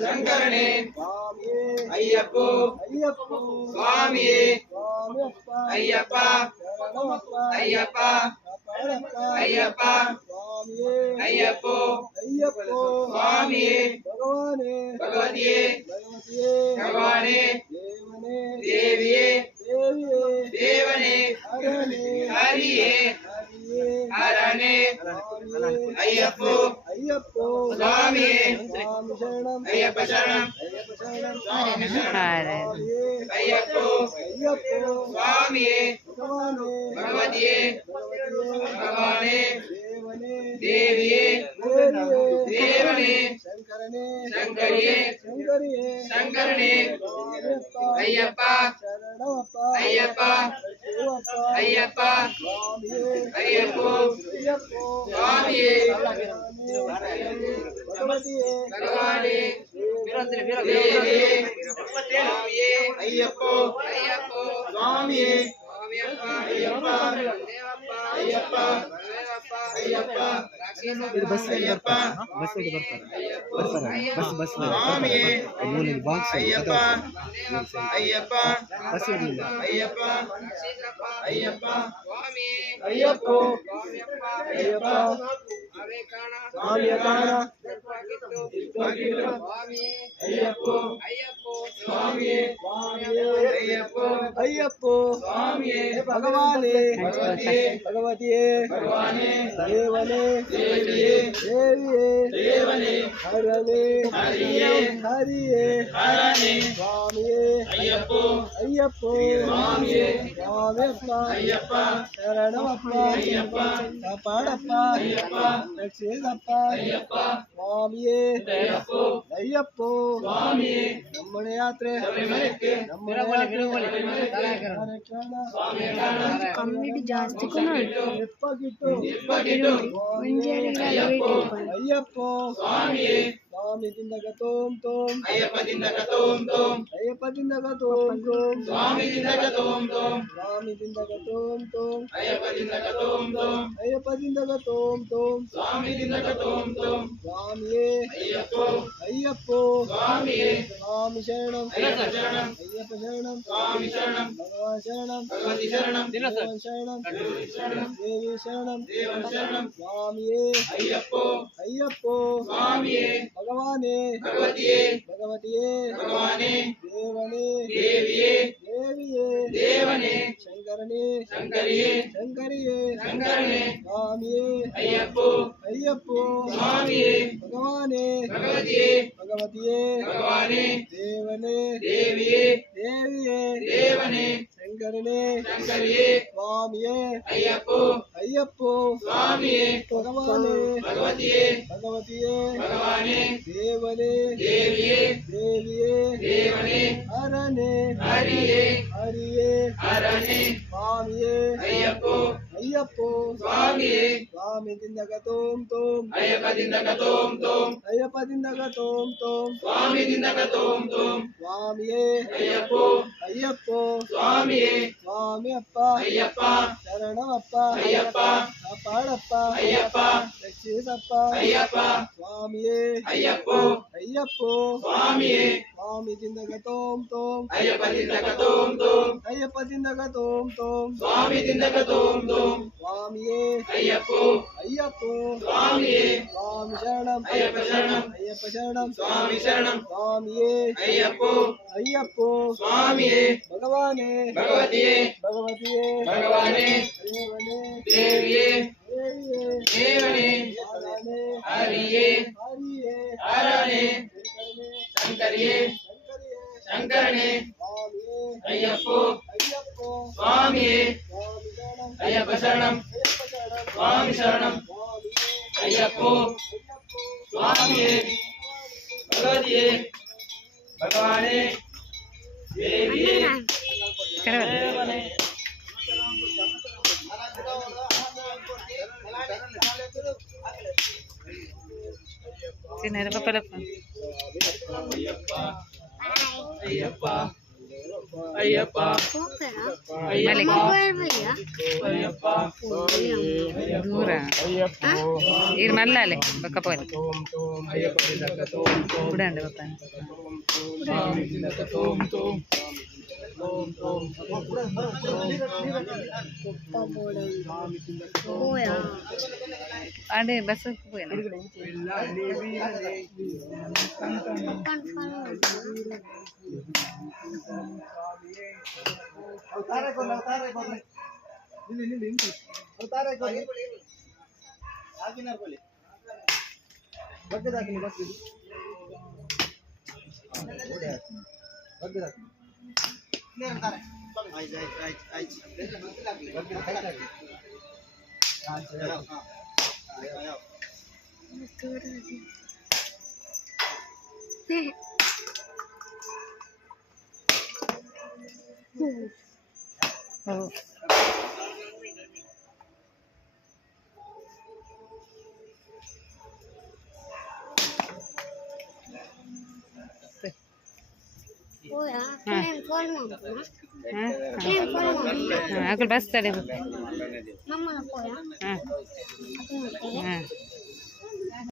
ಶಂಕರನೇ ಅಯ್ಯಪ್ಪೋ ಸ್ವಾಮಿಯೇ ಅಯ್ಯಪ್ಪ ಅಯ್ಯಪ್ಪ ಅಯ್ಯಪ್ಪ ಅಯ್ಯಪ್ಪೋ ಸ್ವಾಮಿಯೇ ಭಗವತಿಯೇ ಭಗವಾನೇ ದೇವಿಯೇ ದೇವನೇ ಹರಿಯೇ ಹರನೇ ಅಯ್ಯಪ್ಪೋ ಸ್ವಾಮಿಯೇ ಅಯ್ಯಪ್ಪ ಶರಣಂ ಅಯ್ಯಪ್ಪೋ ಸ್ವಾಮಿಯೇ ಭಗವತಿಯೇ ಭಗವಾನೇ ದೇವಿಯೇ ದೇವನೇ ಶಂಕರಿಯೇ ಶಂಕರನೇ ಅಯ್ಯಪ್ಪ ಅಯ್ಯಪ್ಪ ಅಯ್ಯಪ್ಪ ಅಯ್ಯಪ್ಪೋ ಸ್ವಾಮಿಯೇ ಭಗವಾನೇ ದೇವಿಯೇ ಸ್ವಾಮಿಯೇ ಅಯ್ಯಪ್ಪೋ ಅಯ್ಯಪ್ಪೋ ಸ್ವಾಮಿಯೇ ಅಯ್ಯಪ್ಪ ಅಯ್ಯಪ್ಪ ಅಯ್ಯಪ್ಪ ಬಸ್ ಅಯ್ಯಪ್ಪ ಬಸ್ ಬರ್ತಾರೆ ಬಸ್ ಅಯ್ಯಪ್ಪ ಅಯ್ಯಪ್ಪ ಬಸ್ ಇರಲಿಲ್ಲ ಅಯ್ಯಪ್ಪ ಅಯ್ಯಪ್ಪ ಅಯ್ಯಪ್ಪೋ ಅಯ್ಯಪ್ಪ ಸ್ವಾಮಿಯ ಕಾಣ ಅಯ್ಯಪ್ಪೋ ಸ್ವಾಮಿಯೇ ಅಯ್ಯಪ್ಪೋ ಅಯ್ಯಪ್ಪೋ ಸ್ವಾಮಿಯೇ ಭಗವಾನೇ ಭಗವತಿಯೇ ಭಗವಾನೇ ದೇವನೇ ದೇವಿಯೇ ದೇವಿಯೇ ದೇವನೇ ಹರನೇ ಹರಿಯೇ ಹರಿಯೇ ಹರನೇ ಸ್ವಾಮಿಯೇ ಅಯ್ಯಪ್ಪೋ ಅಯ್ಯಪ್ಪೋ ಸ್ವಾಮಿಯೇ ಸ್ವಾಮಿಯಪ್ಪ ಅಯ್ಯಪ್ಪ ಶರಣಮಪ್ಪ ಅಯ್ಯಪ್ಪ ಕಾಪಾಡಪ್ಪ ಅಯ್ಯಪ್ಪ ರಕ್ಷಿಸಪ್ಪ ಅಯ್ಯಪ್ಪ ಸ್ವಾಮಿಯೇ ಅಯ್ಯಪ್ಪೋ ಅಯ್ಯಪ್ಪೋ ಸ್ವಾಮಿಯೇ ನಮ್ಮನ ಯಾತ್ರೆ ಶಬರಿಮಲೆಗೆ ನಮ್ಮನ ಯಾತ್ರೆ ಸ್ವಾಮಿಯ ಕಾಣ ಕಮ್ಮಿಟ್ಟು ಜಾಸ್ತಿ ಕೊನೋಡು ಎಪ್ಪಗಿಟ್ಟು ಇಪ್ಪಗಿಟ್ಟು ಅಯ್ಯಪ್ಪೋ ಸ್ವಾಮಿಯೇ ಸ್ವಾಮಿ ದಿಂದಗ ತೋಂ ತೋಂ ಅಯ್ಯಪ್ಪದಿಂದ ಕತೋಂ ತೋಂ ಅಯ್ಯಪ್ಪ ದಿಂದಗ ತೋಂ ತೋಂ ಸ್ವಾಮಿದಿಂದ ಕತೋಂ ತೋಂ ಸ್ವಾಮಿ ದಿಂದಗ ತೋಂ ತೋಂ ಅಯ್ಯಪ್ಪದಿಂದ ಕತೋಂ ತೋಂ ಅಯ್ಯಪ್ಪ ದಿಂದಗ ತೋಂ ತೋಂ ಸ್ವಾಮಿದಿಂದ ಕತೋಂ ತೋಂ ಸ್ವಾಮಿಯೇ ಅಯ್ಯಪ್ಪೋ ಅಯ್ಯಪ್ಪೋ ಸ್ವಾಮಿಯೇ ಸ್ವಾಮಿ ಶರಣಂ ಅಯ್ಯಪ್ಪ ಶರಣಂ ಅಯ್ಯಪ್ಪ ಶರಣಂ ಸ್ವಾಮಿ ಶರಣಂ ಭಗವಾನ್ ಶರಣಂ ಭಗವತಿ ಶರಣಂ ಭಗವಾನ್ ಶರಣಂ ದೇವಿ ಶರಣಂ ದೇವನ್ ಶರಣಂ ಸ್ವಾಮಿಯೇ ಅಯ್ಯಪ್ಪೋ ಅಯ್ಯಪ್ಪೋ ಸ್ವಾಮಿಯೇ ಭಗವಾನೇ ಭಗವತಿಯೇ ಭಗವತಿಯೇ ಭಗವಾನೇ ದೇವನೇ ದೇವಿಯೇ ದೇವಿಯೇ ದೇವನೇ ಶಂಕರನೇ ಶಂಕರಿಯೇ ಶಂಕರಿಯೇ ಶಂಕರನೇ ಸ್ವಾಮಿಯೇ ಅಯ್ಯಪ್ಪೋ ಅಯ್ಯಪ್ಪೋ ಸ್ವಾಮಿಯೇ ಭಗವಾನೇ ಭಗವತಿಯೇ ಭಗವತಿಯೇ ಭಗವಾನೇ ದೇವನೇ ದೇವಿಯೇ ದೇವಿಯೇ ದೇವನೇ ಶಂಕರನೇ ಶಂಕರಿಯೇ ಸ್ವಾಮಿಯೇ ಅಯ್ಯಪ್ಪೋ ಅಯ್ಯಪ್ಪೋ ಸ್ವಾಮಿಯೇ ಭಗವಾನೇ ಭಗವತಿಯೇ ಭಗವತಿಯೇ ಭಗವಾನೇ ದೇವನೇ ದೇವಿಯೇ ದೇವಿಯೇ ದೇವನೇ ಹರನೇ ಹರಿಯೇ ಹರಿಯೇ ಹರನೇ ಸ್ವಾಮಿಯೇ ಅಯ್ಯಪ್ಪೋ ಅಯ್ಯಪ್ಪೋ ಸ್ವಾಮಿಯೇ ಸ್ವಾಮಿ ದಿಂದಗ ತೋಂ ತೋಂ ಅಯ್ಯಪ್ಪದಿಂದ ಕತೋಂ ತೋಂ ಅಯ್ಯಪ್ಪ ದಿಂದಗ ತೋಂ ತೋಂ ಸ್ವಾಮಿದಿಂದ ಕತೋಂ ತೋಂ ಸ್ವಾಮಿಯೇ ಅಯ್ಯಪ್ಪೋ ಅಯ್ಯಪ್ಪೋ ಸ್ವಾಮಿಯೇ ಸ್ವಾಮಿಯಪ್ಪ ಅಯ್ಯಪ್ಪ ಶರಣಮಪ್ಪ ಅಯ್ಯಪ್ಪ ಕಾಪಾಡಪ್ಪ ಅಯ್ಯಪ್ಪ ರಕ್ಷಿಸಪ್ಪ ಅಯ್ಯಪ್ಪ ಸ್ವಾಮಿಯೇ ಅಯ್ಯಪ್ಪೋ ಅಯ್ಯಪ್ಪೋ ಸ್ವಾಮಿಯೇ ಸ್ವಾಮಿ ದಿಂದಗ ತೋಂ ತೋಂ ಅಯ್ಯಪ್ಪದಿಂದ ಕತೋಂ ತೋಂ ಅಯ್ಯಪ್ಪ ದಿಂದಗ ತೋಂ ತೋಂ ಸ್ವಾಮಿದಿಂದ ಕತೋಂ ತೋಂ ಸ್ವಾಮಿಯೇ ಅಯ್ಯಪ್ಪೋ ಅಯ್ಯಪ್ಪೋ ಸ್ವಾಮಿಯೇ ಸ್ವಾಮಿ ಶರಣಂ ಅಯ್ಯಪ್ಪ ಶರಣಂ ಅಯ್ಯಪ್ಪ ಶರಣಂ ಸ್ವಾಮಿ ಶರಣಂ ಸ್ವಾಮಿಯೇ ಅಯ್ಯಪ್ಪೋ ಅಯ್ಯಪ್ಪೋ ಸ್ವಾಮಿಯೇ ಭಗವಾನೇ ಭಗವತಿಯೇ ಭಗವತಿಯೇ ಭಗವಾನೇ ದೇವನೇ ದೇವಿಯೇ ದೇವಿಯೇ ದೇವನೇ ಹರನೇ ಹರಿಯೇ ಹರಿಯೇ ಹರನೇ ಶಂಕರನೇ ಶಂಕರಿಯೇ ಶಂಕರಿಯೇ ಶಂಕರನೇ ಸ್ವಾಮಿಯೇ ಅಯ್ಯಪ್ಪೋ ಅಯ್ಯಪ್ಪೋ ಸ್ವಾಮಿಯೇ ಸ್ವಾಮಿ ಶರಣಂ ಅಯ್ಯಪ್ಪ ಶರಣಂ ಅಯ್ಯಪ್ಪ ಶರಣಂ ಸ್ವಾಮಿ ಶರಣಂ ಸ್ವಾಮಿಯೇ ಅಯ್ಯಪ್ಪೋ ಅಯ್ಯಪ್ಪೋ ಸ್ವಾಮಿಯೇ ಭಗವತಿಯೇ ಭಗವಾನೇ ದೇವಿಯೇ ದೇವನೇ Sini ada apa-apa. Ayyappa Ayyappa Ayyappa పోతారా అయ్యప్ప పోయావయ్యా అయ్యప్ప దూర ఇది మళ్ళాలి ఒక్కపోయి చూడండి ఒక పోయా అదే బస్సు పోయినా Oh. aku basta deh. Mama poya.